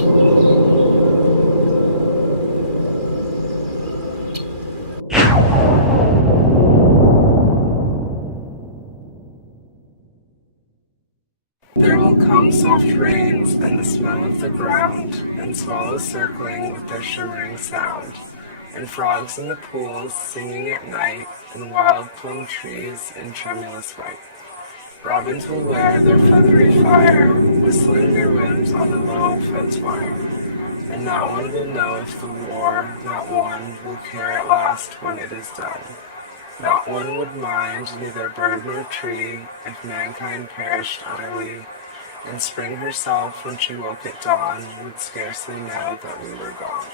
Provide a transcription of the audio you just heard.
There will come soft rains and the smell of the ground, and swallows circling with their shimmering sound, and frogs in the pools singing at night, and wild plum trees in tremulous white. Robins will wear their feathery fire, whistling their whims on the low fence wire. And not one will know if the war, not one will care at last when it is done. Not one would mind, neither bird nor tree, if mankind perished utterly. And spring herself, when she woke at dawn, would scarcely know that we were gone.